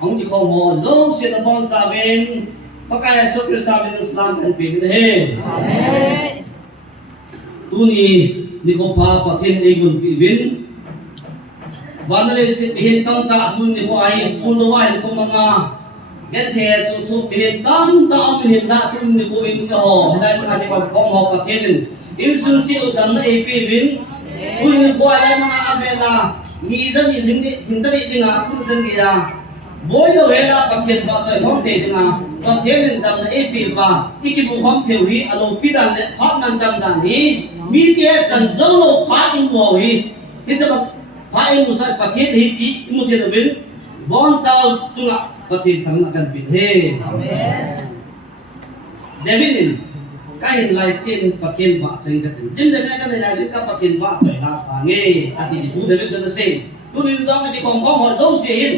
ông chỉ không mò dấu sẽ là bon sa bên có cái số Christa bên Islam anh bị bên hè tu ni ko pa pathen ei gun pi bin vanale se hin tam ta tu ni ko ai tu no ai ko manga get the su tu bin tam ta min la tu ni ko in ho dai ma ni ko kom ho pathen in sun chi udam na ei pi bin tu ni ko ai manga abela ni zan ni hin ta ni dinga tu zan gi ya boy lo hela pathen ba chai thong te dinga pathen dam na ei pi ba ikibu khom thewi alo pi dan le phat nan dam dan ni mi che chan jong lo pha in mo hi hita pha in musai pathian hi ti mu che bin bon chao tunga pathian thang na kan bin he amen Davidin kain lai sin pathian ba chen ka tin dim David kan lai sin ka pathian ba chai la sa nge ati ni bu David chen sin tu ni jong ti khom khom ho jong se hin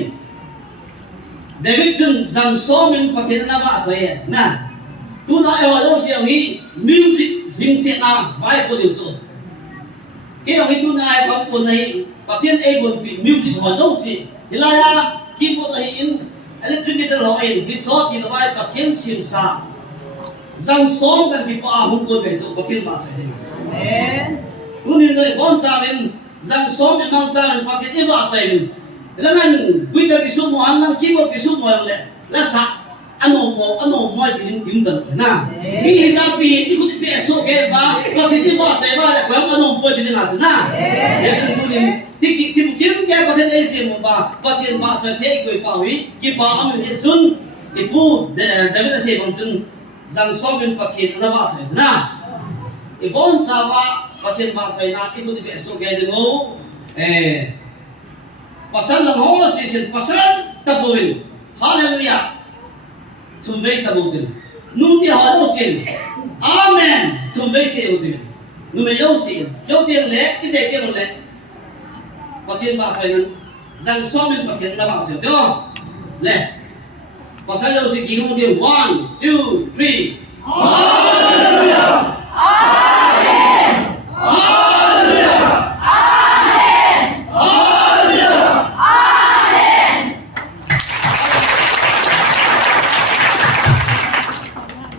David chen jang so min pathian na ba chai na tu na ho jong se ngi music hình sẽ là vai của điều rồi cái ông ấy tu này có cuốn này và thiên ấy cuốn bị music hỏi dấu gì thì là khi cuốn này in electric guitar hỏi in thì số thì nó vai và thiên xiên sa rằng số cần bị bao hùng cuốn về rồi và thiên bảo trời này cuốn này rồi con cha mình rằng số mình mang cha mình và thiên ấy bảo trời mình là ngành quy định cái số một anh là keyboard cái số một là sao ano mo din kim tan na mi hijab pi ikut pi so ke ba ka ti ba che ba ko ano po din na na yesu kunin ti kim ke ba de se mo ba thiên ba che te ko pa wi ki ba am yesun ipu David se bang tun jang so bin pa thiên na ba che na ibon cha ba thiên ba che na ikut pi so ke de mo pasal lang ho si pasal tabuin hallelujah thum bei sabutin num ti ha lo sin amen thum bei se udin num me yo sin jo tiang le i je tiang le pathian ba chai nan jang so min pathian na ba jo le pasal yo si ki hung ti 1 2 3 hallelujah amen hallelujah amen hallelujah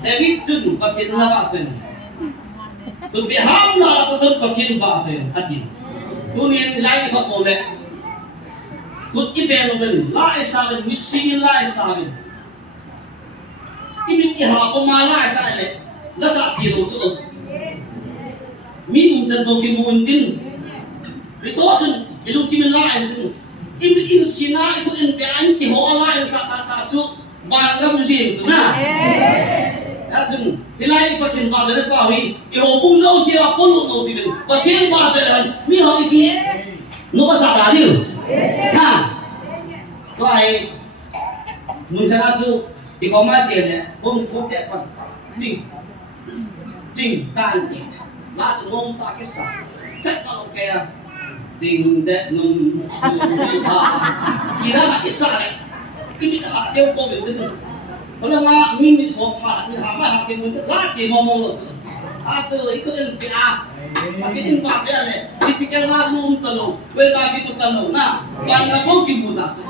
David chun pathian na ba chen tu bi ham na ta tu pathian ba chen atin tu ni lai ka ko le khut i be lo ben lai sa ben mi si lai sa ben i mi ha ko ma lai sa le la sa thi lo su mi un chen bo ki mun tin bi to tin i lu ki mi lai tin in sina i ko in be an ki ho lai sa ta chu ba ngam ji chu na Asun hilai pathin ba jare pa wi I ho bung zo sia polu no ti pathin ba jare mi ho ti no ba sa da di na ko ai mun thana tu ti ko ma che le bung ko te pa ding ding tan ti la chu ngom ta ki sa chat na lo ke ya ding de num ha ira na isa le ini ha ke ko be de Kalau nggak mimi sok mah, mi hamba hakim untuk laci ngomong lo tu. Aduh, ikut yang pia, macam ini pakai le. Dicikal nggak mau telu, kue bagi tu telu. Nah, bangga mungkin mudah tu.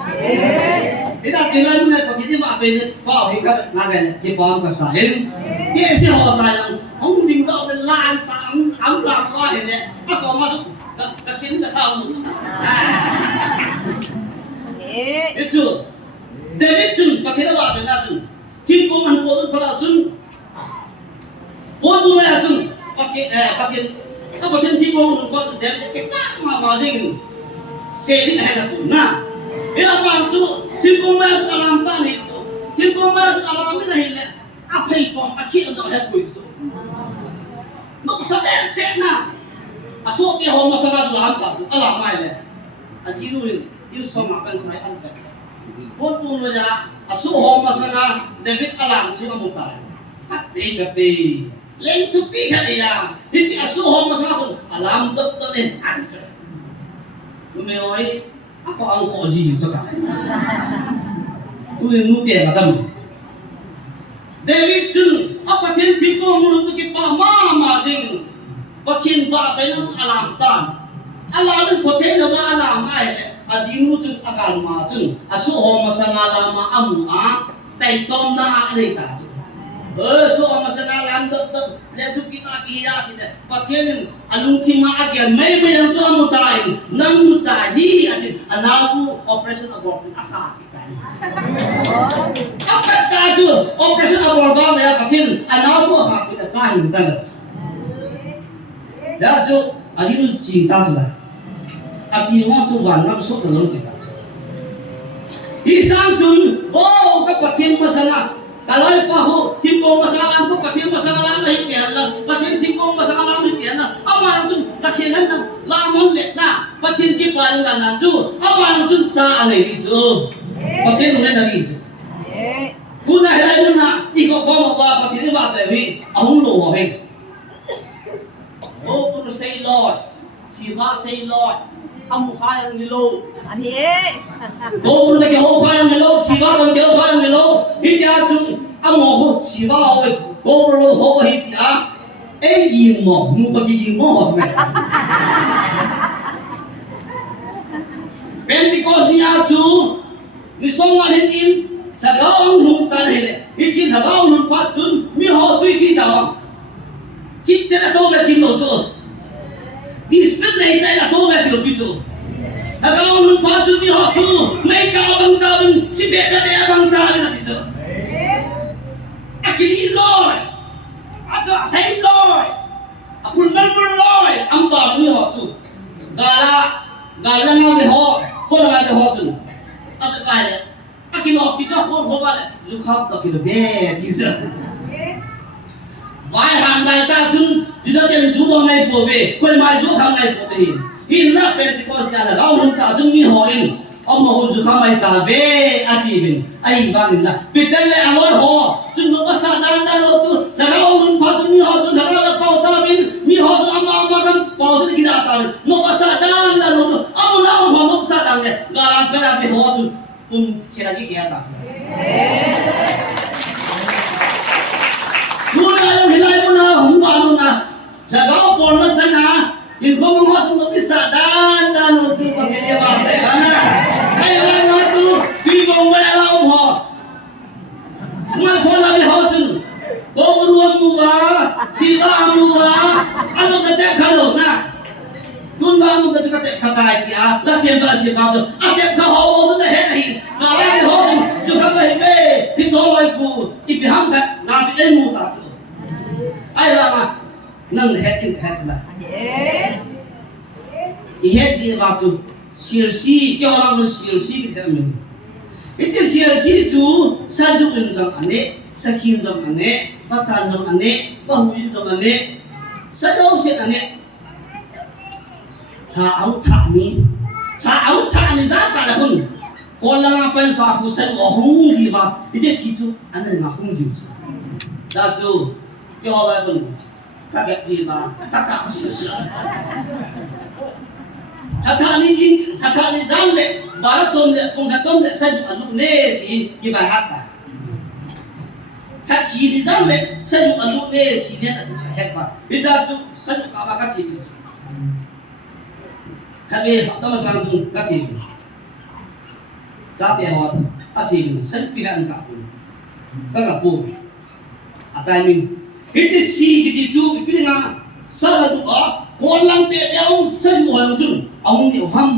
Kita jalan ni, macam ini pakai ni, kau hidup naga ni, kita paham kesahin. Dia sih orang sayang, orang tinggal belan sang, amlah kau ini. Aku masuk, kekin kau tu. Itu, David tu pakai apa tu lah tu. Thiên công hành bộ phật đạo chung bốn mươi là chung phát hiện các bậc thiên thiên công có đẹp cái mà gì xe đi hay là cũng na bây giờ bạn chú thiên công mà làm ta này thiên công mà làm cái này là áp hay phòng áp kiện đó hết rồi nó sao đẹp sẽ na à số cái hôm mà sao nó làm ta chú làm mai này à chỉ nuôi yêu sống mà cần sai ăn phải bốn mươi là asu ho masana David alam sino mo tayo kati len to pi kaniya hindi asu ho masana ko alam dot to ni answer lumeoy ako ang koji yung taka tuloy nuti ang adam David chun apatin piko mo to ki pa mama sing pakin ba sa yung alam tan Allah bin kote lo ma ala ma hele ajinu tu akan ma tu asu ho masangala ma amu a tai tom na le ta so masangala am le tu kita kiya kita patien alung thi ma agya mai mai ang tu amu tain nang mu cha hi atin anabu operation abort akha apa ta tu operation abort ba ya patien anabu akha kita cha hin ta ya so ajinu cinta tu lah aji wa tu wan nam so talo ti ta isang tun oh ka patien masala kalai pa ho timbo masala ko patien masala la hi ke Allah patien timbo masala la hi ke Allah ama tun takhilan na lamon le na patien ki pa na chu ama tun cha ale ni chu patien ne na ni chu kuna helai na iko ko ba patien ba ta wi ahung lo wa he oh to say Lord siwa say Lord amu khayang nilo Ani go na ke ho khayang nilo siwa na ke ho khayang nilo itya chu amu ho siwa ho go lo ho hi ya e yin mo nu ba ji yin mo ho me Pentecost ni a chu ni song ma hin in ta ga ong lung ta le i chi ta ga ong lung pa chun mi ho chui pi ta ki che na to me tin lo chu đi split này tại là tôi về điều ví dụ là các ông muốn phá chữ mi họ chu mấy cao bằng ta mình chỉ biết là bằng ta là gì sợ à cái gì rồi à tôi thấy rồi à phun năng rồi âm toàn mi họ chu gala ngang với họ có là với họ chu à cái bài này à cái họ cái cho họ bài này dù không có cái bé gì sợ vài hàng đại ta chung chúng ta tiền chú đồng này bổ về quên mai chú khang này bổ về in là Pentecost nhà là gạo luôn ta chung mi họ in ông mà hôn chú khang này ta về ati bên ai vang là Peter lại ăn lót họ chung nó bắt sa đan đan lót chú là gạo luôn phá chung mi họ chung là gạo là bao ta bên mi họ chung ông làm bao chung cái gì ta bên nó bắt sa đan đan lót ông nào ông họ sa đan này gạo làm cái nào bị họ chung cùng khi là cái kia ta Muna yung hilay mo na, humbalo na. Lagaw po na sa na. Yung kung mga sundok isa, dan o chu pagkiliwa sa iba na. Kaya lang nga ito, bigong mayalaw mo. Smartphone namin ho chun. Kumuruan mo ba? Sibaan mo ba? Anong natek halog na? Kung ba anong natek katay kiya? Lasyan ba siya chun? Atek ka ho na henahin. Karami ho chun. Yung kamahibe. Titolay ko. Ipihang ka. Nabi ay mo ta chun. Ay lama. Nang hekin het la. Ihet ji ba chu. Sirsi kyo lang no sirsi ki jam. Iti sirsi chu sa ju kun jam ane, sa kim jam ane, pa chan jam ane, pa hu jam ane. Sa do se ane. Ha au tha ni za ka la hun. Ko la nga pen sa ku sen o hong ji ba. Iti si chu ane nga hong ji. Da chu kyo la hun. Các cái gì mà các cảm sự hạt ni gian lệ bà tôn lệ không hạt tôn lệ xây dựng ở lúc nê thì cái bài hát này hạt chỉ ni gian lệ xây dựng ở lúc nê xí nên là cái hát mà bây giờ chú xây dựng cả ba các gì các vị học tâm sáng chung các gì giá tiền họ các gì xây dựng cái cả các gặp bù à tai mình itu si gitu tu pilih nga salah tu orang pe yang sejauh orang tu orang ni ham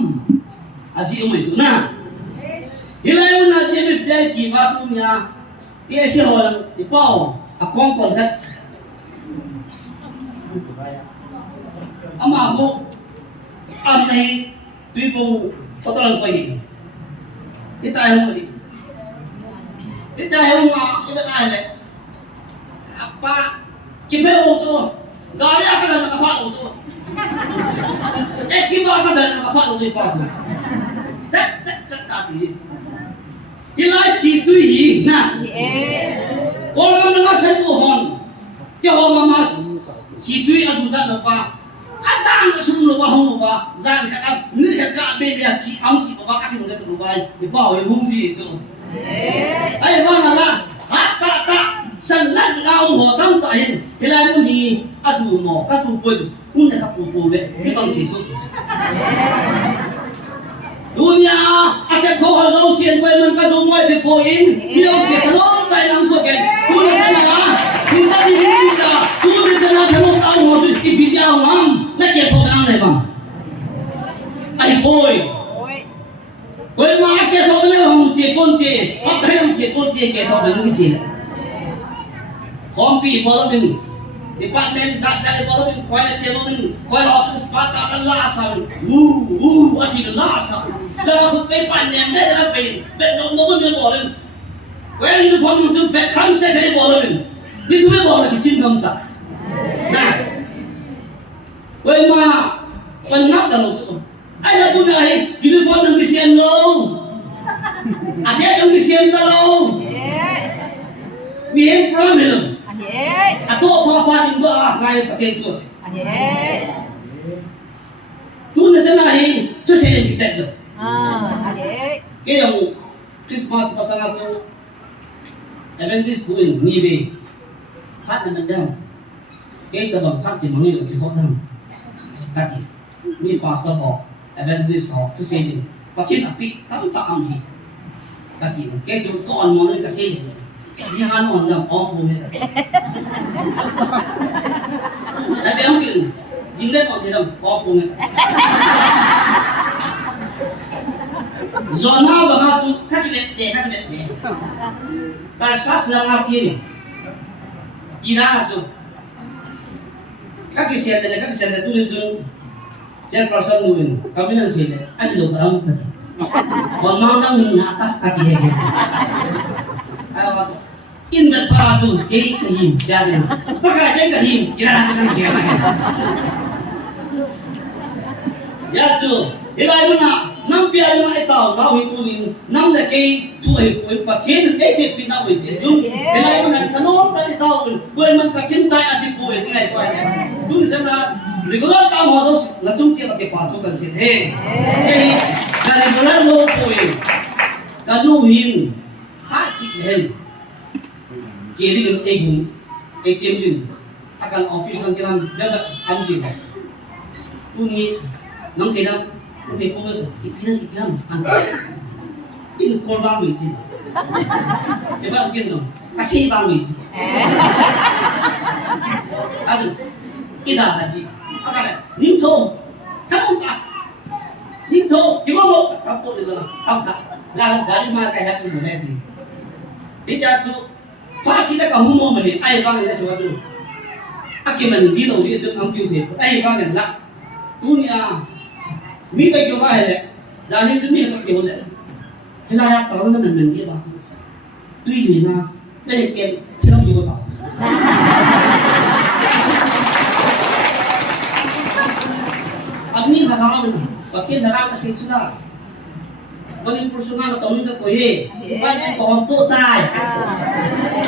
aji umai tu na ilai una jemif dai ki ba tu nya dia si orang di pau akong pon hat ama ko am nahi people patalang pai kita ay nga iba na le apa kibe oso gari akan nakapa oso kiba akan nakapa oso pa cak ta si ilai si tu hi na orang dengan satu hon dia orang mas si tu adu san pa ajan sum lo ba hong ba zan ka ni ka be be chi ang chi ba ka thong le ko ba ni ba we hong ji so ai ba na la ha ta สันนักเราหัวตั้งแต่เห็นเวลามันดีอดูหมอกระดูปุ่นคุณนะครับปูเลยที่บางสีสุดดูเนี่ยอาจจะขอเราเสียนไปมันกระดูมวยที่ปูอินมีเราเสียทะลุใต้หลังสุดแกคุณจะนะคุณจะดีจริงจ้ะคุณจะนะทะลุเอาหัวจุดอีกทีเจ้างามและเก็บทองอะไรบ้างไอ้ปุยมาเก็บทองเลยของเจ็บก้นเจ็บพักให้เราเจ็บก้นเจ็บเก็บทองเป็นกี่จีนของปีพอเราเป็นdepartmentจัดพอเราเป็นคอยเสียเราเป็นคอยออฟฟิศปาร์กันล่าสันอาทิตย์ล่าสันแล้วคุณไปปั่นเนี่ยได้แล้วเป็นน้องมันไม่บอกเลยเวลาอยู่ฟังจุดแบบคำเสียใจบอกเลยนี่ทุกไม่บอกเลยคิดชิมน้ำตานะเวลามาฟังนับตลอดไอ้เราพูดอะไรอยู่ฟังนั่งกิเซียนลงอาเดียนั่งกิเซียนตลอดมีเองพร้อมเลยatau apa-apa itu akhirnya pakai terus. Tu nak nahi, tu saya yang kita tu. Kaya yang Christmas pasangan tu, Adventist buin ni be, hat nama dah. Kaya tabang hat di mana itu hok dah. Kati, ni pastor hok, Adventist hok, tu saya ni. Pakai api, tahu tak amhi. Kati, kaya tu kawan mana kasih. Jangan orang orang punya. Tapi mungkin jika orang tidak orang punya. Zona bahagian tu kakilet. Tarsas langar sini. Ira tu. Kaki siapa tu itu. Jangan perasaan mungkin. Kami nanti siapa. Ada loh orang kaki. Orang mana menata kaki hebat. Ayo tu. Ingat para tu, kiri kahim, jalan. Pakai je kahim, jalan kan kiri. Ya tu, ilai mana, nam biar mana tahu itu ni, nam lagi tu pakai itu pina boleh. Tu, ilai mana tanam tadi tahu, bukan man kacinta ati boleh, ilai boleh. Tu sana regular काम हो तो लचुम ची के पाठो कर से है ये रेगुलर लो कोई कानू हिन हाथ सीख है जेरी एक दिन akan office ng kilang daga amjin puni nang kilang nang sipo iklan in korban wiji iba gendo kasi bang wiji adu ida haji akala nimto kamu pa nimto iwo mo kapo dilo kamka la gari ma kaya ko neji ida tu pasi da kahumo me ai bang ida sewatu akiman jino dia tu angkyu the ai bang la dunia mi kai ko ba hele jani tu mi ko ke hole hela ya taw na men ji ba tui li na me ke chelo mi ko ta Agni halaman, bakit halal kasi ito na? Baging personal na taon ka ko eh. Ibig ko ang tutay.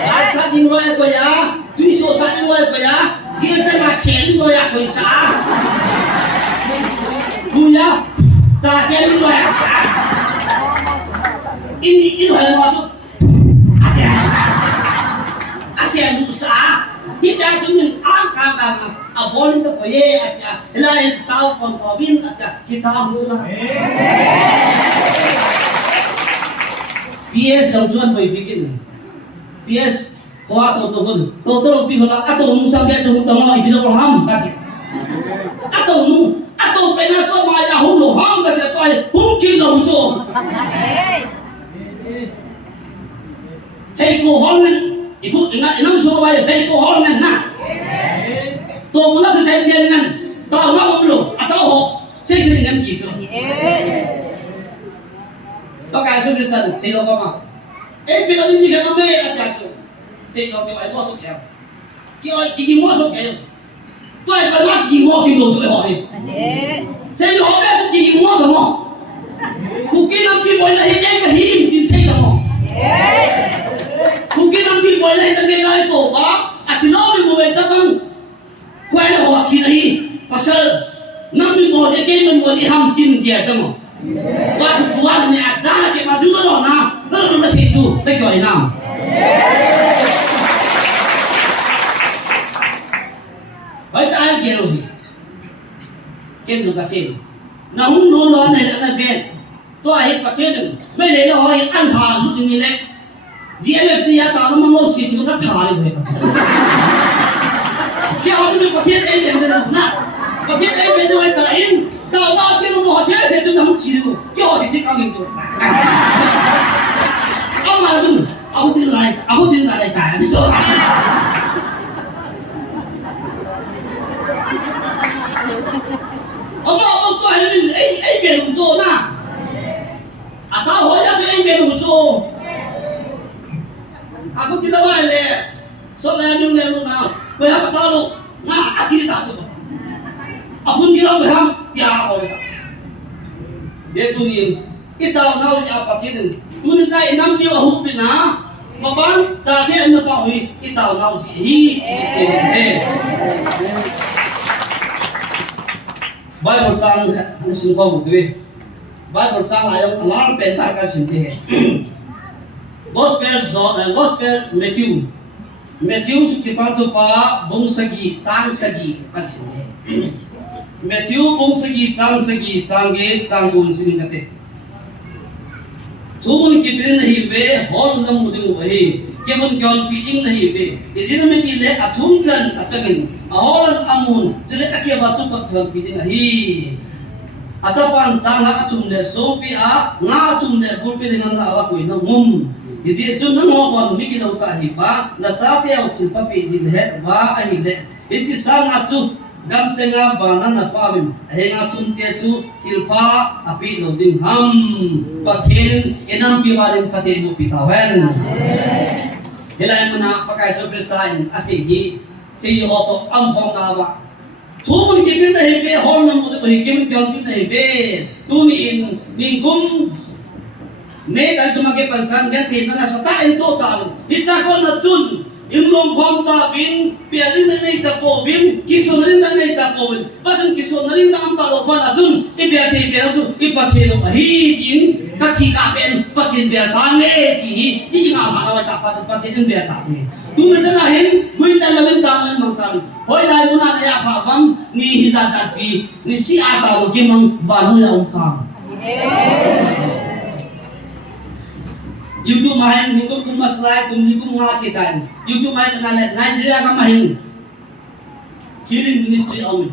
At sa ating mga ko ya, tuiso sa ating mga ko ya, di sa masin ko ya ko isa. Kuya, tasin din ko ya isa. Ini hal mo ito. Asyam sa. Hindi ako yung angkang abonin to ko ye at ilahin tao kon tobin at kita mo na PS ang tuan mo ibigin PS kuha to gun pi hola ato mo sang dia to mo ibino ko ham kati ato pena to ma ya hulo ham kati to ay humki no so say ko holmen ibu ingat inam so ba say ko holmen naตัวมันก็ใช้เทียนกันต่อมาผมรู้ต่อหกใช้เทียนกันกี่ตัวประกาศสุดที่สุดเสียงก็มาเป็นอะไรมีกันไม่อาจารย์สุดเสียงก็ไอ้หม้อสุดแก้วกี่หม้อสุดแก้วตัวไอ้คนว่ากี่หม้อกี่โลสุดหอยเสียงหอยได้กี่หม้อสมองกูกินน้ำปีบอยเลยให้กับหิมกินเสียงสมองกูกินน้ำปีบอยเลยจะเก่งอะไรตัววะอาทิตย์ละมีโมเมนต์จะบ้างKuai dah awak kira ni pasal nami boleh kemen boleh hamkin dia temu. Waktu tuan ni ajar cek maju tu lah na, tu masih itu, lekoi nam. ai kêu rồi kêu được cái gì nó không nói nói này là cái tôi ai phát hiện được mấy lấy nó hỏi ăn thà lúc như này GMF đi tao nó mang lâu xí xí nó thà đi vậy cái ông đi phát hiện em em được na phát hiện em em được cái in tao tao cái nó sẽ chúng ta không chịu cái họ thì sẽ cao hơn được ông mà đừng ông tin lại cái đi sợ ông tôi mình ấy về đủ rồi na tao hỏi ra thì về đủ rồi aku tidak boleh soalnya yang lalu na berapa tahun na akhir tak cukup apun tidak berham tiada oleh tak dia tunin kita tahu ni apa sih ni tunin saya enam dia hubina maban jadi anda tahu kita tahu sih sih Bible sang singkau bukti Bible sang ayat alarm pentak kan sini Gospel Matthew sukiparto pa bongsagi chang sagi kasine Matthew bongsagi chang ge changun siningate thubun kibin nahi ve hol nam muding wahi kebun kyon piting nahi ve izina me dile athum chan achangin ahol amun jule akia bachu ka thang piting nahi achapan changa athum le sopi a nga athum le bulpi dingan la awa kuina ngum Izi chun nang hobon miki no ta hi ba na cha te au thil pa pe jin he ba a hi le ichi sang a chu gam chenga ba na na pa min he nga thun te chu thil pa a pi lo ding ham pathin enam pi walin pathe mu pi ta wen helai muna pakai so kristain ase gi si ho to am phong na ba thu ki pin na he be hol na mu de hi kim kyon pin na he be tu ni in ning kum May kan tumagi pansan ganti na nasa tain total. Itsa ko na chun. Imlong khom ta bin pialin na nay tapo bin kison rin na nay tapo bin. Bajan kison rin na ang talo pa na chun. Ipiati piatu ipatilo pahitin kakikapen patin piatange ti nga halawa tapat patin piatange. Tumedalahin guinda lamin tangan mang tangan. Hoy lai mo na ya khabam ni hizadat pi ni si ataw kimang banu ya umkham. YouTube main hukum kumaslai kumlikum ngasitan YouTube main kenalan Nigeria ka main healing ministry awin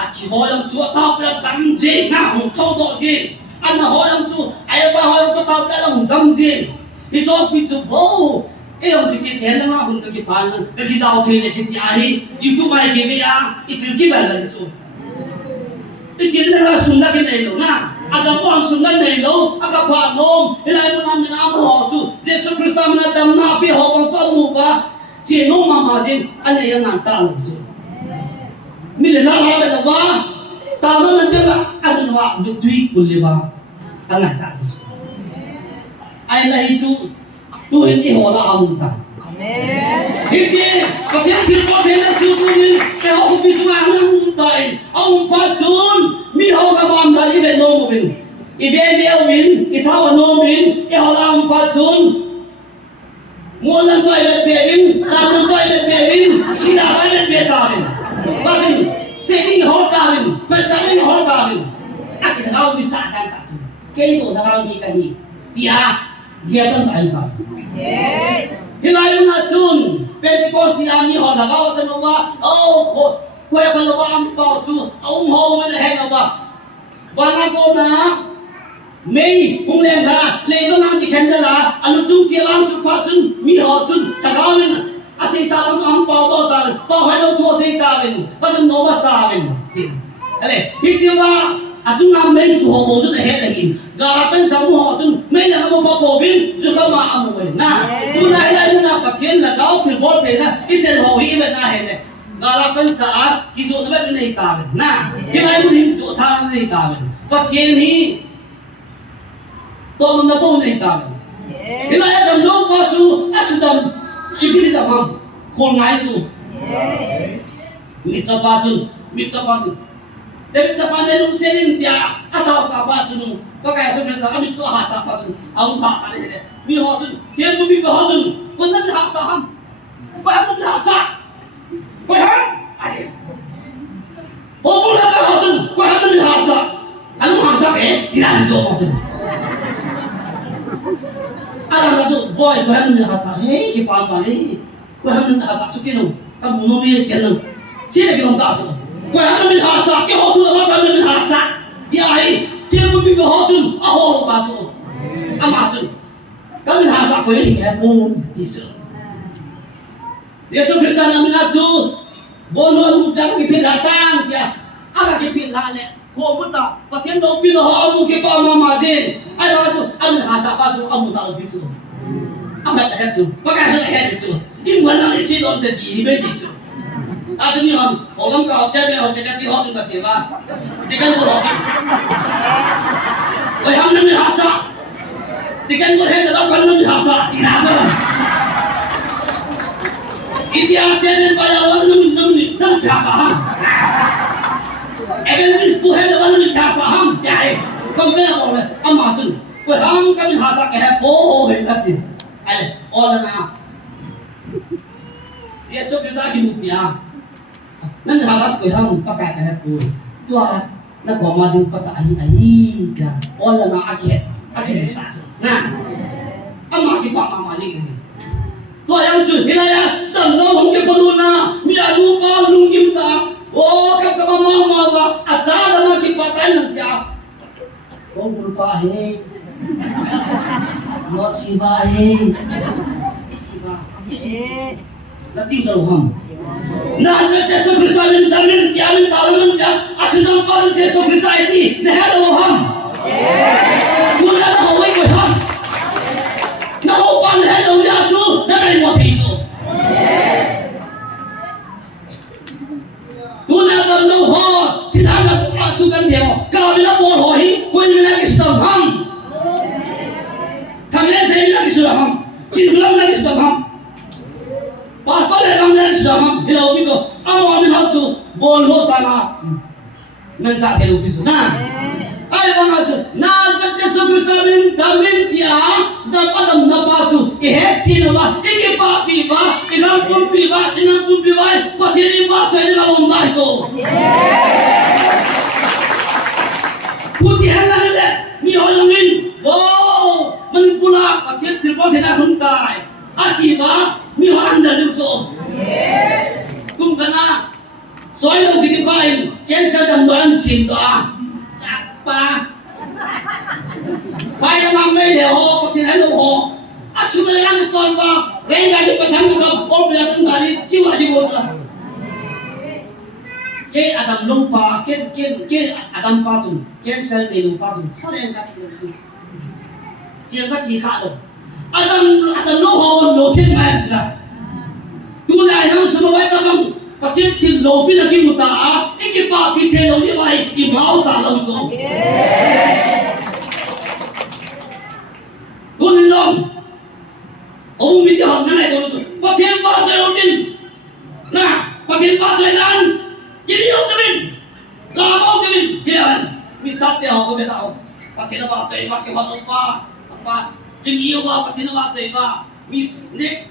at hoyang chu tao pla damje na hong thau do je an hoyang chu ai ba hoyang ko tao pla hong damje ti cho pi chu bo e hong ti the na hong ka ki pan ka ki sao the ne ti ai YouTube mai ke be a i chu ki ba la chu i chi na sunna ke nei lo na Aga po ang sundan na ilo, aga pa nong, ilay mo namin ang mo tu, Jesus Christo na dam na pi ho pang to mo ba, sino mamajin, ano yan ang tao tu. Milala na ba, tao na dala, ano ba, tuig puli ba, ang atsa. Ay lahi tu, tuhin ihola ang ta. Amen. Hindi, kapag pinapin ang tutunin, kaya ako pisuang ng tayo, ang patsun, mi ho ka bam dali be no bin ibe be win itawa no bin e hola um patun molan to ibe be win tamun to ibe be win sila ka ibe be ta bin bakin setting hol ka bin pesaling hol ka bin at ikaw bisa kan ta kay mo da mi kahi tiya giatan ta ta hilay na chun Pentecost di ami ho da ka sa no ba oh Kuya palawa ang tao tu, aung ho mo na heng ba? Wala po na may kung lenda, lendo nang dikendala, ano chung lang chung patun, mi ho chun, tagawin asi sa ang pao do tal, pao hello to say tawin, bagan no ba sa amin. Ale, hindi ba atun na may chu ho mo na he hin. Garapan sa mo ho chun, may na mo pa pobin, ju ka ma amo na. Tunay lai na patien la gaw til bol te na, itel ho hi ba na he ne. Galapan saat kiso na ba pinahitamin na kilay mo rin sa tahan na pinahitamin pag yan tolong na po pinahitamin kilay at ang loob pa su asidam ipilit akam kung ngay su mitsa pa su David sa panelong selin dia ataw ka pa su nung pagkaya sa mga kami ito ahasa pa su ang baka na yun mi hotun tiyan mo mi hotun kung na pinahasaham kaya mo pinahasa Wait, hô là cái họ chân quay hắn mình hạ sợ hắn hoàng ta bé đi làm rồi họ chân làm là chỗ boy quay hắn mình hạ sợ hey cái quan quan đi quay hắn mình hạ sợ chỗ kia đâu các bố nó biết cái lần chỉ là cái lòng ta rồi quay hắn mình hạ sợ cái họ thu là bắt mình hạ sợ thì ai chỉ là bị họ chân họ lòng ta rồi mà chân các mình hạ sợ quay hình cái bố đi sợ Yesus Kristus namin ato bono mo dang ipinatan ya ala kipinale ko buta patien do pino ho mo ke pa mamazin ay ato ang hasa pa so ang muta bisu amat hetu pagasa hetu imwan ang isidon de di be ditu ato ni hon olam ka opse me ose ka ti ho ka seba dikan mo roki oy ham namin hasa dikan mo he na kan namin hasa inasa Ini ajaran bayawan namun kasaham. Evangelis Tuhan namun kasaham. Ya, kau bela boleh amatun. Kau hang kami hasak ke oh lagi. Ale, orang na. Dia Kristus lagi mupia. Nan hakas kau hang pakai ke oh. Tua, nak kau maju pakai ai ya. Orang na akhir besar. Nah, amat kita mama jadi. Tua yang tu, hilaya, dan lohong ke peluna, mia lupa lungkim ta, oh kap kap mama ba, acara nak kipatai nanti oh lupa he, Lord Siva he, Siva, nanti dalam nah Yesus Kristus damin kiamin tahunan ya, asal pada Yesus Kristus ini, nah dalam guna dah hawai kau那我帮你还有两组，那个我可以做。都那个弄好，其他的阿叔跟条，搞的那波罗伊，关于那个是什么？他们那谁那个是什么？金不那个是什么？把说来他们那是什么？你老比说，阿我们好做波罗啥啦？能咋天路比说那？ay mga Diyos, nagat Yesus Kristus damin tiang, dapat na pasu, sino ba, ikipapi ba, inampumpi ba, patili ba sa inalawang dahil Putihan lang ulit, miyolangin, wow, manipula, patil, tilpo, tinahumtay, at iba, miyolang daluso. Kung ka na, so ay lang bitipain, kaya sa damdoan sinto pa kaya namin ho patinalo ho asuna yan ito ba renga di pasang ka or bilatan dari kiwa di wala ke adam lupa ke adam patun ke sel de lupa tun kare ka ti siang ka ji kha lo adam lo ho lo ke ma ji tu lai nam su ba ta bang patien til lo bi la ki muta a ikipa bi the lo ji bai i mau ta lo zo Gunung dong, ông biết cái hòn này rồi, bắt thiên vào chơi ông tin, nè, bắt thiên vào chơi lan, chỉ đi ông tin, làm ông tin, hiền, mi sát thì họ có biết đâu, bắt thiên vào chơi bắt cái hòn ông pa, tình yêu vào bắt thiên vào chơi vào, mi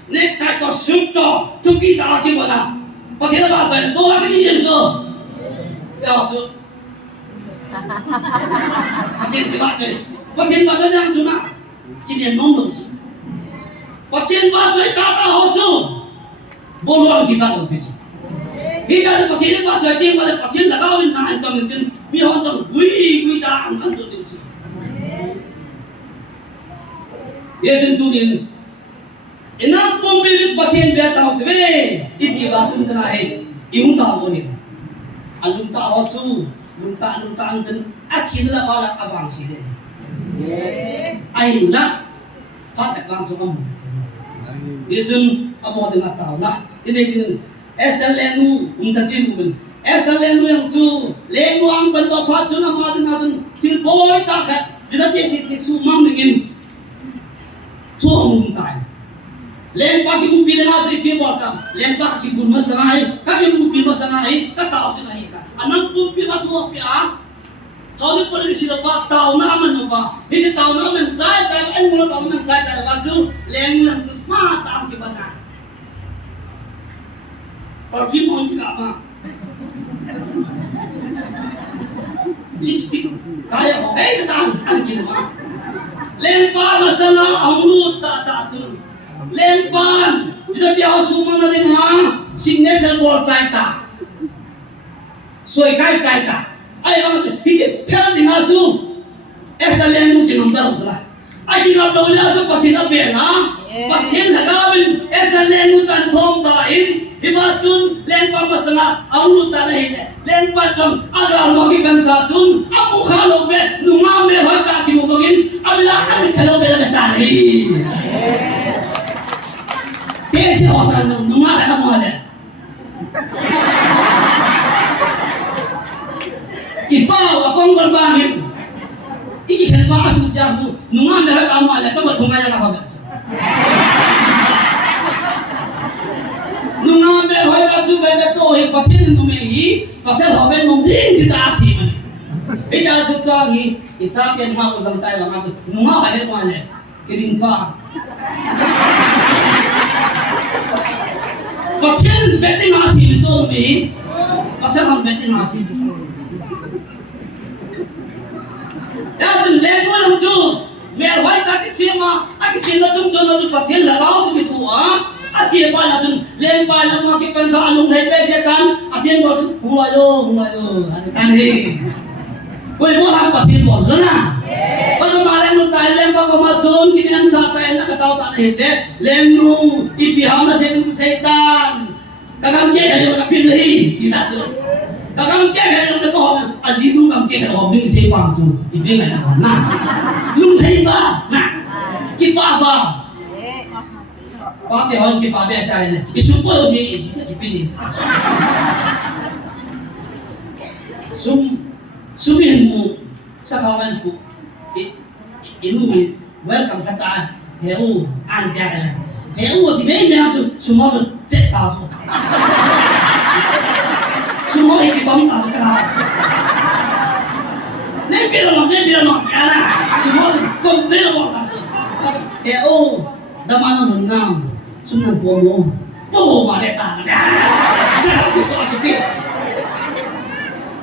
nét cái to sướng to, chung kỳ ta cái gì nào, bắt thiên vào chơi, tôi là cái gì vậy rồi, đâu chứ, bắt thiên vào chơi đang chỗ nào?今年弄弄住，把天把嘴打打好住，不乱给咱弄别住。现在把天把嘴顶过来，把天那个人拿当人家，比方讲鬼打安安做丢住。也是多年，一那pom比把天别打对不对？一地把东西拿来，用打过去，啊用打好住，用打跟啊天那把那阿王西的。ay na patek lang so kamu yun amo din ataw na ini esta lenu umsatin mo esta lenu yang su lenu ang bando patso na mga natin silboy takat bila desi sumam ngin tuong tay len pa ki upi na natin ipibortam len pa ki burmasanay kaki upi masanay kataw din ay ka anang upi na tuwa piaเขาที่คนที่ศิลปะเต่าน้ำมันหนูว่าที่จะเต่าน้ำมันใจอันนู้นเต่าน้ำมันใจว่าจูแรงเงินจะสมาร์ตตามกี่ปัญหาพอฟิล์มมันกลับมา lipstick kaya ko hey ang ginawa lempan masana ang luta tu lempan jadi ako sumang na rin ha signature wall ta soi kai ta ai ang hindi pel din nga tu esta lempan kinamdar utla ai kinamdar ulit ako patina ben ha patin lagawin esta lempan tan thom dain Ibatun lempan masana ang luta na hine lempan lang aga magi bansa tun ang mukha lo be lunga me hoy ka kimubagin abila ang kalo be na tani tesi hotan lunga ka na mo ale ipaw akong galbangin iki helpa asu jahu lunga me hoy ka mo ale tamat bumaya ka hobe nunga me hoy ka tu be to he patin nu me hi pasal hobe nung din kita asi man ida su ka hi isatian ma ko lang tayo ang nunga ka le mo ale kidin pa patin beting asi so me pasal ang beting asi ya tu le mo lang tu me hoy ka kisima akisina tum tu patin lagaw tu bitua Ati ba na tun lempa lang makipan sa anong naipesetan atin mo humayo ani koy mo lang patin mo na pag malang mo tayo lempa ko matson kinilang sa tayo nakataw ta na hindi lemno ipiham na sa setan kagamke kaya mga pilhi dinaso kagamke kaya mga ko azinu kamke kaya ko bing say pa to ibingay na lumthay ba na kipa ba Papi hon ki papi asa ile isupo si kipinis sumihin mo sa kawan ko inuwi welcome kata heu anja hele heu di me me tu sumo tu jet ta tu sumo iki tom ta sa ne biro no yana sumo ko biro ta heu damana nang sunan pomo mare pa sa ko so atipis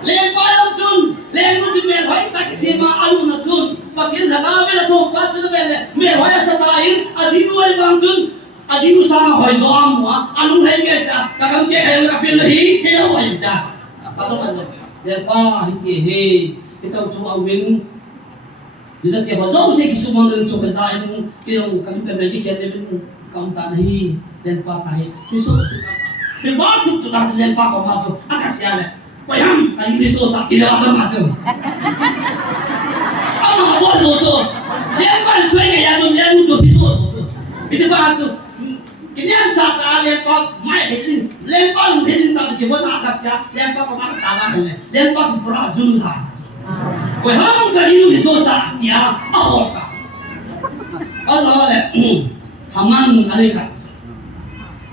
len palang jun len mo jun mer hoy ta kisima alu na jun pakin lagabe na to pat jun mer hoy sa tain adinu ay bang jun adinu sa hoy zo amwa alung hay mesa kakam ke ay kapil na hi se hoy das pato man len pa hi he itaw tu awin Dito kaya ho se kisumang ng to kasain mo kung kami dikhen din kaum tanahi len pa tahi kiso se batu to natin len pa ko maso akasiala payam kay kiso sa kinawatan natin ano ba mo to len pa suy kaya no len mo to kiso ito ba to kinyan sa ta len pa mai hedin len pa mo hedin ta ke bona akasya len pa ko makatawa len pa to pura junha Kaya hang kajinu hisosa dia awal ka. Allah le haman alai ka.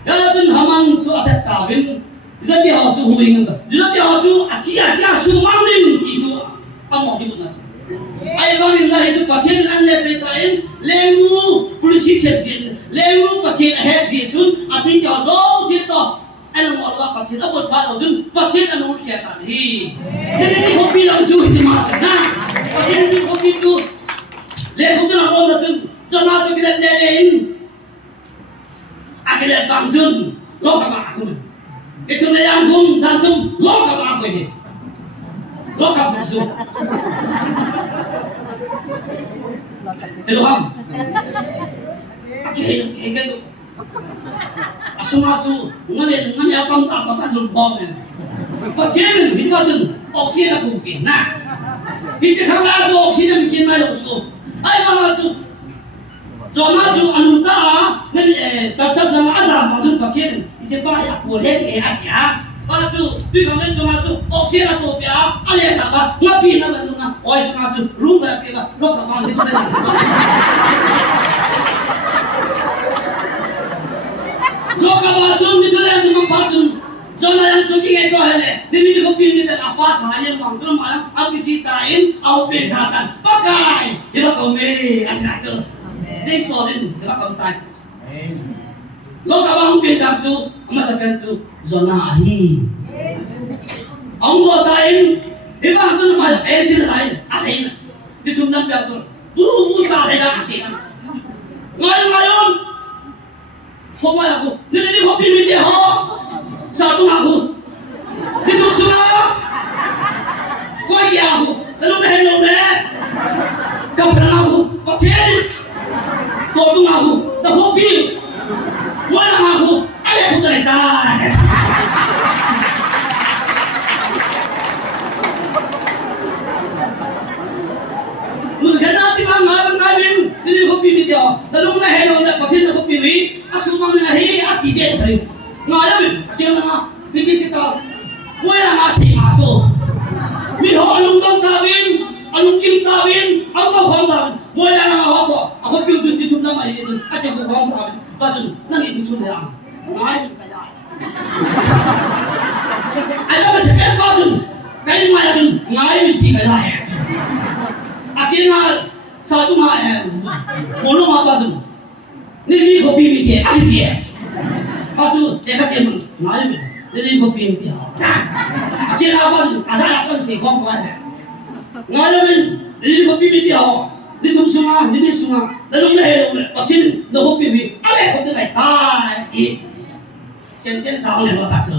Ya jun haman tu atat kawin. Jadi hau tu huing ka. Jadi hau tu acia sumang din gitu. Amo hidup na. Ai bang Allah itu patin an le betain lemu polisi kerjin. Lemu patin haji jun abin dia zo sito. Alam mo Allah patin abot pa jun patin anu khiatan hi. Jadi ni kopi lang ju hijma na. Patin ni kopi tu. Le kopi lang on jun jana tu kilat lelein. Akilat bang jun lo ka ma aku. Itu na yang hum tantum lo ka ma aku hi. Lo ka bisu. Hello ham. Okay. Asumatu ngale apam ta pata dul bom en patin ni batun oksigen kumpi na bici khangla jo oksigen sin mai lo su ai ma tu jona ju anunta ne tasas na azam batun patin ije ba ya ko le e atia ba tu bi khang le jona tu oksigen to pya ale ka ba ngapi na ba na oi sa tu room ba ke ba lo ka ma ni tu na Loka bacun itu yang tu bacun, jangan yang cuci itu hele. Ini ko pin itu apa thayang bang tu mana? Aku sitain, aku pedatan, pakai. Itu kau meri anak tu. Dia soalin, dia kau tak. Loka bang pedat tu, ama sepen tu zona ahi. Aku tain, iba tu nama esin lain asin di tumnam betul bu sa ada asin ngayon Fomay ako nilili ko pimiti ho sa ako dito suma ko ay ako dalo na hello na kapran ako patil todo ako da hopi wala ako ay ako dai Hindi ko pimiti ako. Dalawang na hello na pati na ko pimiti. Asumang na hi at ibig tayo. Ngayon, kaya na nga, bichitsita. Wala nga si maso. Miho, anong daw tawin? Anong kim tawin? Ang kawang tawin. Wala na nga ako. Ako piyong dito na may ito. At yung kawang tawin. Baso, nang ito na yan. Ngayon, kaya. Alam mo sa kaya baso. Kaya ngayon, ngayon hindi kaya. At yun nga, sabi nga mulu nga ba dun nili ko pimiti ay yes ato teka teman ngayon nili ko pimiti aki nga ba dun asaya ko si kong ba ngayon nili ko pimiti ako nitong sunga nili sunga dalong na helong patin na ko pimiti ay ko na tay senten sa ako na bataso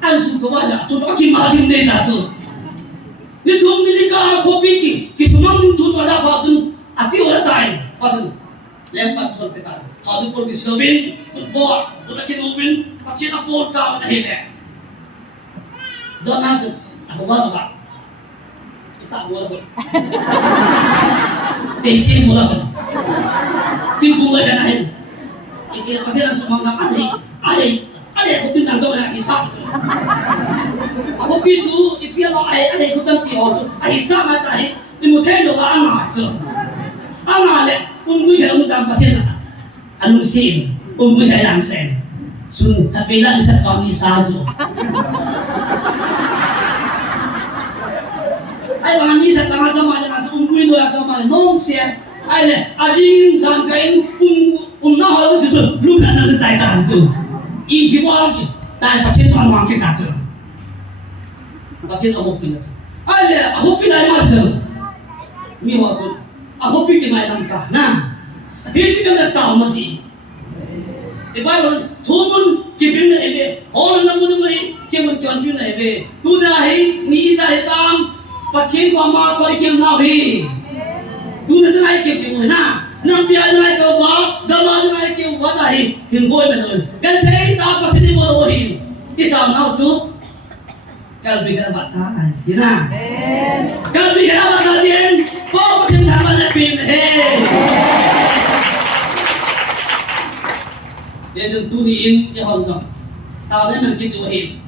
ang sugawa to pakimahin din nato nitong niliga ako piki kisumang nito wala pa dun ati wala tayo pa dun lempat tol petal sabi po gislobin football buta kinubin pati na po ka na hile doon natin ako ba isa mo ako tesi mo ako timbulay ka na hin ikira pati na sumang ay ako pinagawa na isa ako pitu ipiano ay ko tanti auto ay sama tayo imutelo ka ana le unggu siya lang sa patin anong sin unggu siya yang sen sun tapilan sa kami sajo ay mga nisa tanga tama nga unggu ino ya tama nong siya ay le ajing tangkain na halos ito lupa na sa ita ito ikiwa lagi dahil patin pa mga kita ito patin ako pinat ay le ako pinay matalo mi wato ako pinay lang ka na hindi ka na tao masi iba yun tumun kipin na ibe horon na mo naman kimun kiyon na ibe tunahi ni isa itang patin ko mga korikil na rin tunas na ikipin mo na nang biya na ikaw ba dama na ikaw ba dahil hinggoy ba naman gantayin dapat hindi mo lawahin ikaw na ito kalbi ka na bataan yun na kalbi ka na bataan yan kung pagkintama na pinhin yan yung tuniin yung hongkong tao na yung kituhin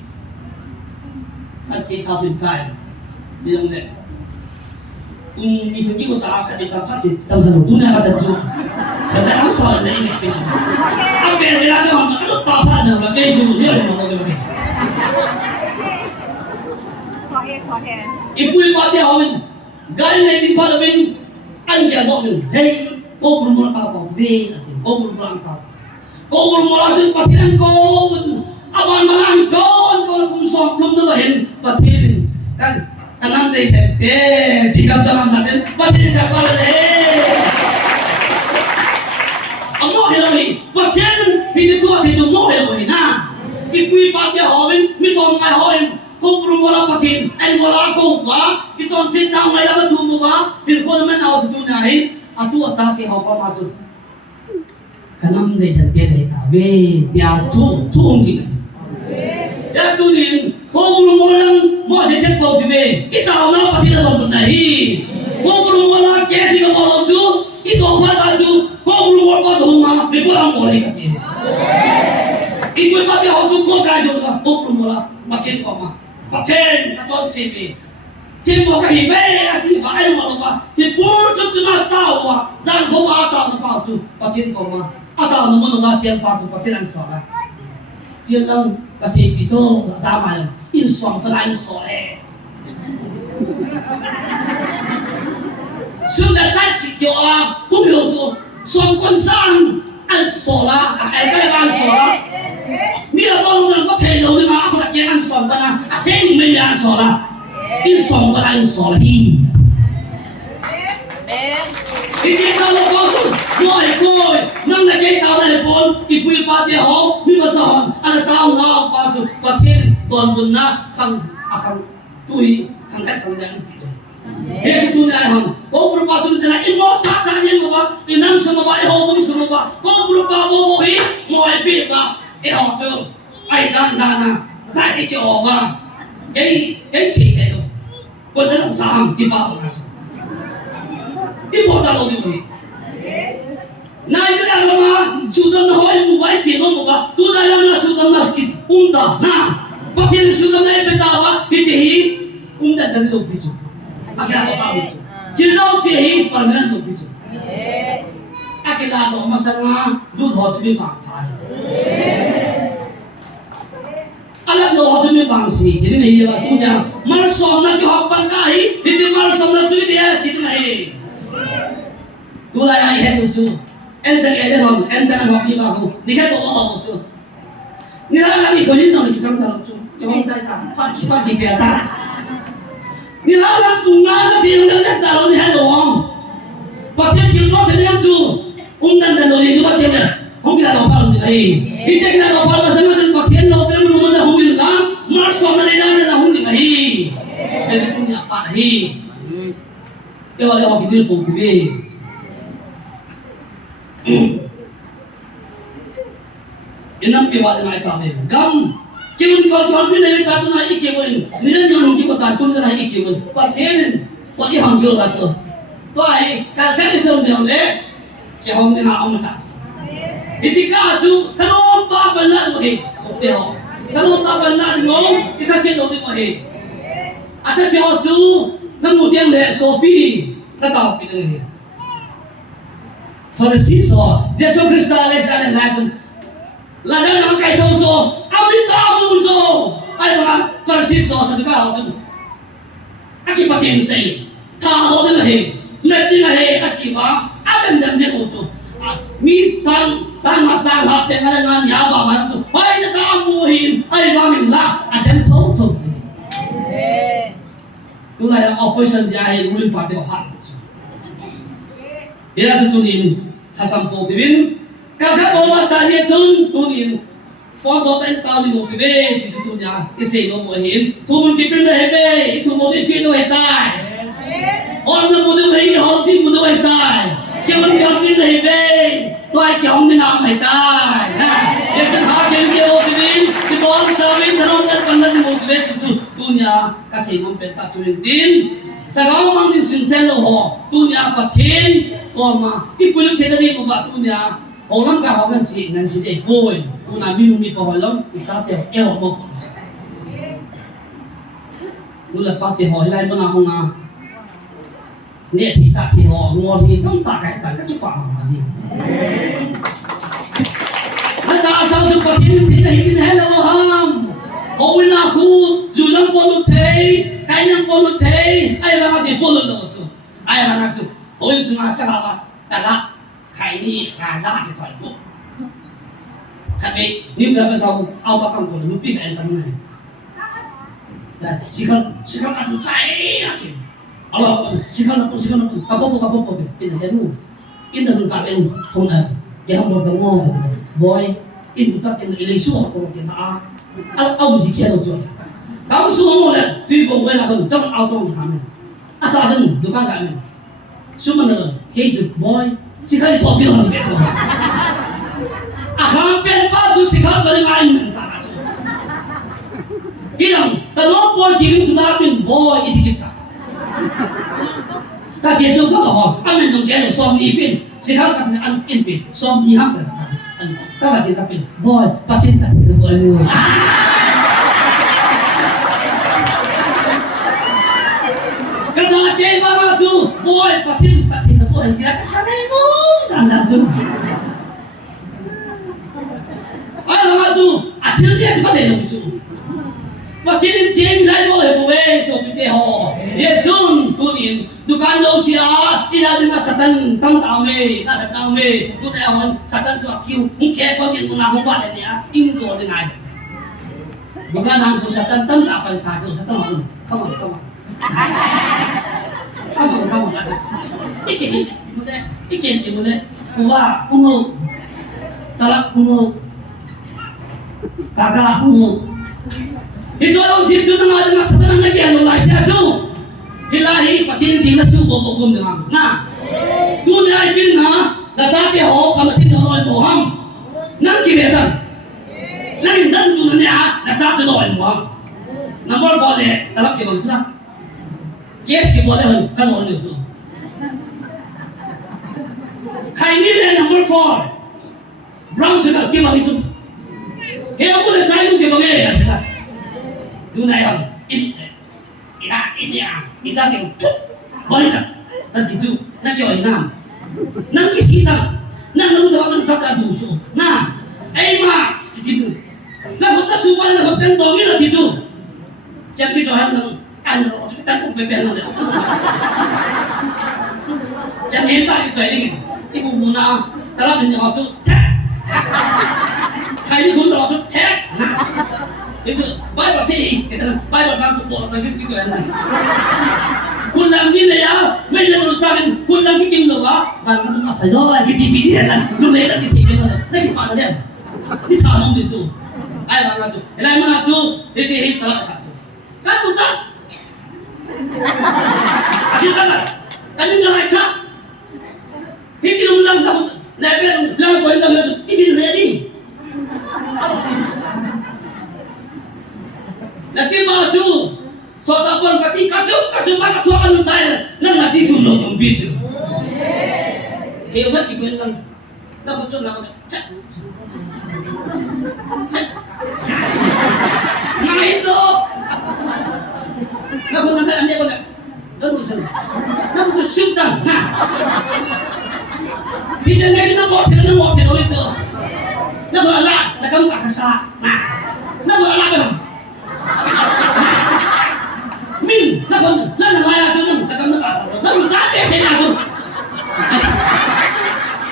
at si Southern Kyle bilang ulit kung hindi ko nakakabit ang kapit sa mga doon na katadyo kada ang saan na yung ikin ang pero nila sa mga ano papa na magay sunod niya yung mga gawin ipuy pati ako galing na isip pala min ang ginagawa min hey kobro mo lang tao natin kobro mo lang tao kobro mo lang patinan ko aman malang ko ang kumusok kung nabahin patinan kan anam deh tiga jalan natin pati na pala ang mo helawin patin hindi to kasi to mo helawin na ipuy pati hawin mitong ngay hawin kung wala patin ay wala ako ba itong sin na may laban tumo ba hindi ko naman ako tutunahin ato at sati haw pa mato kanam deh sa tiyan tabi tiya tuong gina ya tunin kung mo lang mo siset pa dibe ikaw na pati na tong nahi kung mo lang kesi ko mo tu ito pa ta tu kung mo pa to ma me pulang mo lai kati ibu pati ho tu ko ka jo na kung mo la patin ko ma patin ka to sibi ti mo ka hibe ati ba ai mo ba ti pur tu na tao wa zan ko ma tao na pa tu patin ko ma ata no mo na tiyan pa tu patin ang sa tiyan lang kasi ito tama yun insong pala insole sudah tadi doa pupilo tu song konsang an sola akal kala an sola mira tolong nang ko thelo ni ma ako takyan an sola na asen ni me an sola in song wa in so hi cái chuyện đó là con ngồi năm là cái tao này bốn cái quy ba địa hậu nhưng mà sao anh là tao nó ba thiên toàn buồn na không tôi không thấy không nhận thế tôi này hằng có một ba tôi sẽ in mo sa nhân mà in năm số mà ba hậu cũng số mà có một ba bộ hi mọi việc mà cái họ chưa ai đang na tại cái chỗ mà cái gì này đâu còn nó làm sao thì bảo cái bộ tao đâu đi này cái này mà sưu tầm nó hỏi một vài chuyện không mà tôi đây là sưu tầm là cái đó na bắt thiên sưu tầm này bên tao á cái gì đã đến đâu bây giờ akhirnya apa pun jilau sih permanent đâu bây giờ akhirnya nó masalah đun họ thì bằng phải alat nó thì bằng gì jadi này là tôi nhà mar som na cho họ bằng cái thì mar som na tôi đi là chỉ này tôi lại ai hết rồi em chẳng học đi vào đi hết bộ học chưa你来让你回去找你上头就我们在打怕你别打你来让公安的这种人在打了你还懂把天经过天样做我们在那里就把天的红给他老怕你哎你这个老怕了什么就把天老变我们的红给他马上那里那红给他哎这是公家怕的要给你补对不对Inam piwala na italim. Gam, kiwin kon bin na itato na ikiwin. Nilan yung hindi ko tato na ikiwin. Pagkinin, pati hangyo na ito. Kaya, kakali sa unang le, kaya hong ninaong na ito. Iti ka ito, tanong taban na mo so pero, tanong taban na mo, ikasi no mo At kasi ito, namutiyang le, sopi, natawag pinag Farisiso, Jesu Kristo alis na ng lahat. Lazar naman kay Toto, amita mundo. Ay mga Farisiso sa duga ito. Aki patin say, tao din na met din na aki ba, adam din ito. Minsan matang hapte na nga yaba man ito. Ay nataamuhin, ay mamin la, adam Toto. Tulad ang operation dahil ulit pati o hat. Ia setunin hasampo tibin kakak bawa tanya cun tunin foto ten tau di motive di situnya isi no mohin tumun kipin dah hebe itu mau dipin no hetai orang nak mudu hei orang ti mudu hetai jangan kipin dah hebe tuai kiong di nam hetai nah yang terhad yang dia motivin di bawah camin terus terpandang di motive itu tunya kasih ngompet tak turin tagaw mang din sincero ho tunya pathin ko ma ipulo thedani ko ba tunya olam ka ho nan si de boy tuna mi pa holom isate ho mo nula pati ho hilai bana ho nga ne thi sa thi ho ngo hi tam ta kai ta ka chu pa ma ji hata asal tu pathin thi hin hello ham ôi là khu dù lắm bolu thế cái nhang bolu thế ai là gì bolu đâu chứ ai là chứ ôi sự mà sao mà ta đã khai đi khai ra thì phải bộ khai bị nếu là cái sau ao ba con của nó biết cái tầng này là chỉ cần ăn cháy à chứ Allah chỉ cần nó kapo cái này luôn in được cả bên không là cái không được ngon boy in được cái này lấy số của cái ta ông chỉ kia đâu rồi, kamu semua lah, tuy bông bê là không, trong ao tôm thảm này, asa chân, được cái này, semua là cái gì boy, chỉ cái thọ biết là biết thôi, không biết bao nhiêu sự khác rồi ngay mình sao cái nào, ta nói boy chỉ biết chúng ta biết boy ít kita, ta chỉ cho các họ, anh mình dùng cái này xóm đi biết, sự khác các anh biết, xóm đi ham được. Các bạn chỉ tập biết boy, bác sĩ tập được boy luôn. Các bạn chơi bao nhiêu boy, bác sĩ được boy kia, các bạn cũng làm chung. Ai làm chung, thiếu tiền có thể làm chung. Bác sĩ tiền lại boy so bị họ, hiện chung tu niệm, tu can đâu xia, đi ra đi mà satan tăng tạo mê, na tạo mê, tu đại hồn satan tu kêu, không khéo con điện nào không phải này à, in rồi đây này. Bukan hàng tu satan tăng tạo bằng sa tu satan không, Come on, I said, ikin mo le, kuwa, ungo, talak ungo, kaka ungo. Ito ang sito na nga ng sa tanang nagyan, wala siya ito. Hilahi, patinti na subo ko kung na. Doon ay bin na, natake ho, kamasin na hoy moham. Nang kibetan. Nang doon niya, natake na hoy moham. Number 4 le, talak kibang sila. Yes, kibole ho, kanon ito. Kainin number 4. Brown sila, kibang ito. Kaya mo na sa'yo kibang yan sila. Doon na yan, itakeng, balik na, nandito, nagyoy na, nang kisita, nang nangutawakan sa kaduso, na, ay ma, dito, lagot na suwal na pagkantomi na dito. Siyang dito ng, kita kong pepehan na. Siyang hita, ito ay, ibu muna, talapin niya ako, tek! Kaya niya kung ako, tek! Itu Bible sih, kita Bible kan tu orang gitu kan. Kulang ni ya, mana urusan kulang kita loh, bahkan tu apa loh, kita busy kan, lu lewat di sini loh, lagi mana dia? Ni tahu itu, ayo mana tu, elai mana tu, itu hita kan ucap, asyik kan, kalian jangan ikut, itu ulang tahun, level, level, itu ready. Lagi maju, soal pun kacau mana tuan saya, nang nanti tu loh yang bisu. Hebat ibu lang, dah betul lah, cek, nah itu, nah bukan anda bukan, dah betul, dah betul sudah, nah, bisa ni kita buat itu, nah bukan lah, nah kamu tak kesal, nah bukan lah betul. Min, lakukan, lakukan ayat tu nang takkan nak asal, lakukan capek saya tu.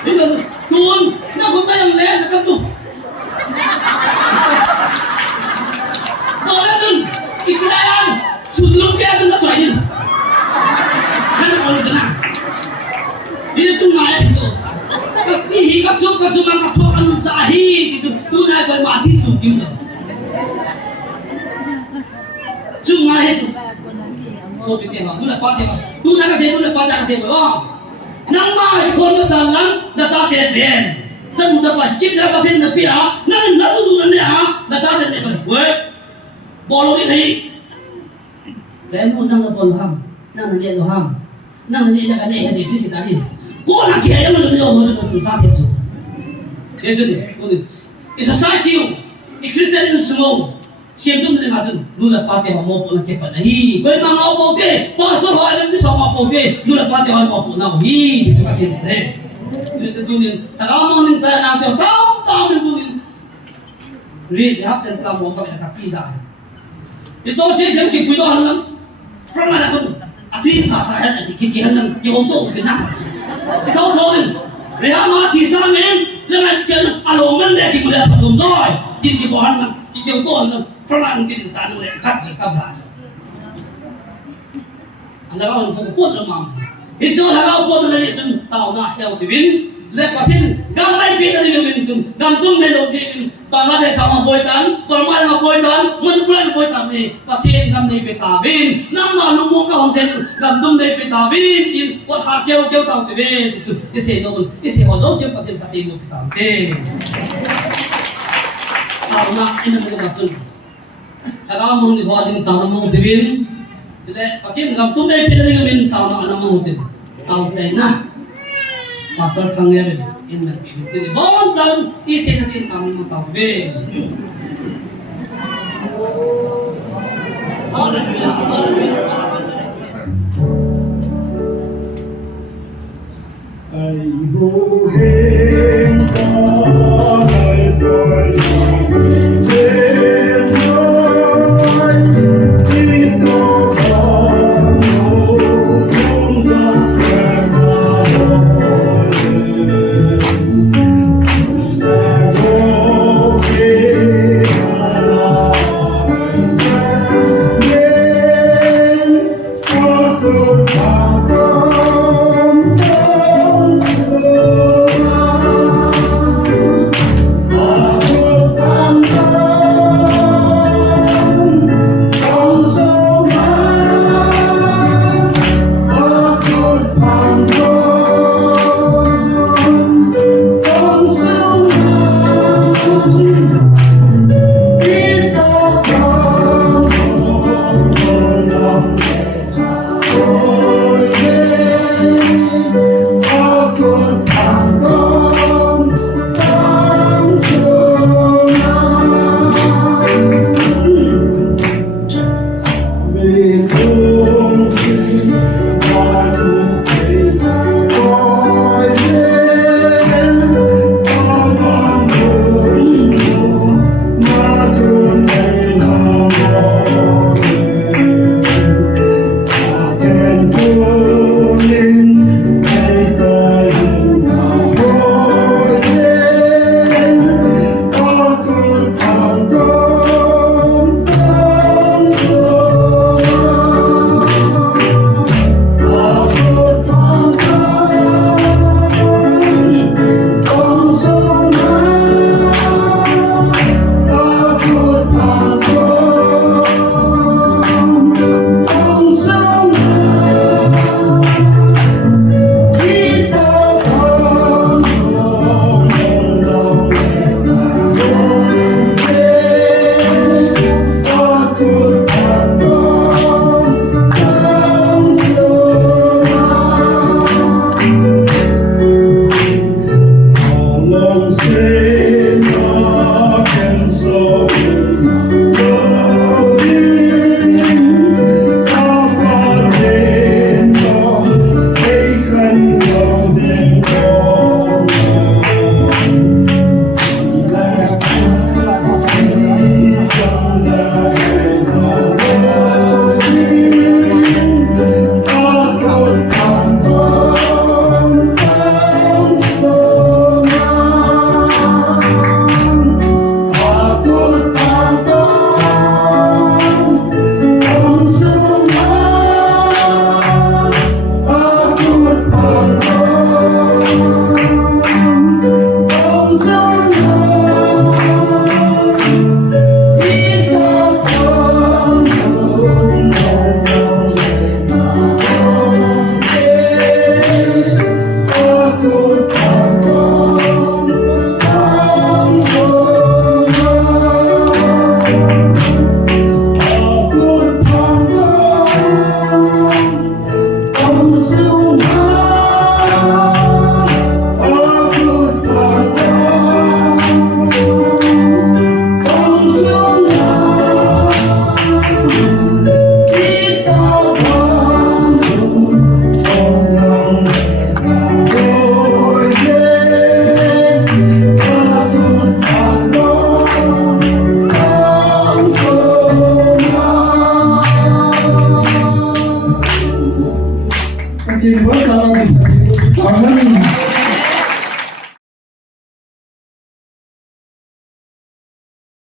Ini tuan, lakukan yang lain takkan tu. Boleh tu, ikhlas, sudah kita tu nak cuci. Mana kalau sana, ini tu maya itu. Tapi hingga cuma katuan sahih itu, tu nak bermati sukim. Cuma itu. So bitin ha, mula pati ha. Tu na kasi mula pati kasi mo. Nang maikon masalang natate ben. Chan pa kip sa patin na pia, nang natutunan niya natate ne ba. Work. Bolo ni hai. Ben mo nang bolham, nang ni loham. Nang ni ja kane he ni bisita ni. Ko na kaya mo no sa teso. Yeso ni. Is society a Christian in slow. Siap tu mereka macam nula pati orang mau pun cepat nahi. Kau memang mau pun ke, pasal orang itu sama pun ke, nula pati orang mau pun nahi. Itu kasih deh. Jadi tu ni, kalau mau ni saya nak tahu ni tu ni. Read, lihat sentral mau kau nak kaki sah. Itu saya kita kudo halang. From mana pun, asli sah saya nanti kita halang kita untuk kena. Kita tahu ni, lihat mati sah ni, lepas jalan aloman dia kita boleh patung doy. Di bawah halang. Jauh tu orang Frank kita sana oleh kat kabel. Anda kau nak pun ramai. Itu orang pun ada yang tahu nak health win. Jadi pasien gamai beda dengan win tu. Gantung dari orang Bangladesh sama boytan, Burma sama boytan, Manipur boytan ni. Pasien gamai beta win. Nama lumung kau orang gantung dari beta win. In what hakeu tahu win. Itu isi nol, isi orang siapa pasien tak tahu beta win. Karena ini mereka tu, kalau mau dibuat ini tanam mau dibin, jadi pasti kampung ni pilih dengan tanam anak mau dibin, tahu China, master kangnya ini mereka jadi bawang jam itu nanti tanam mau tahu dibin. Chị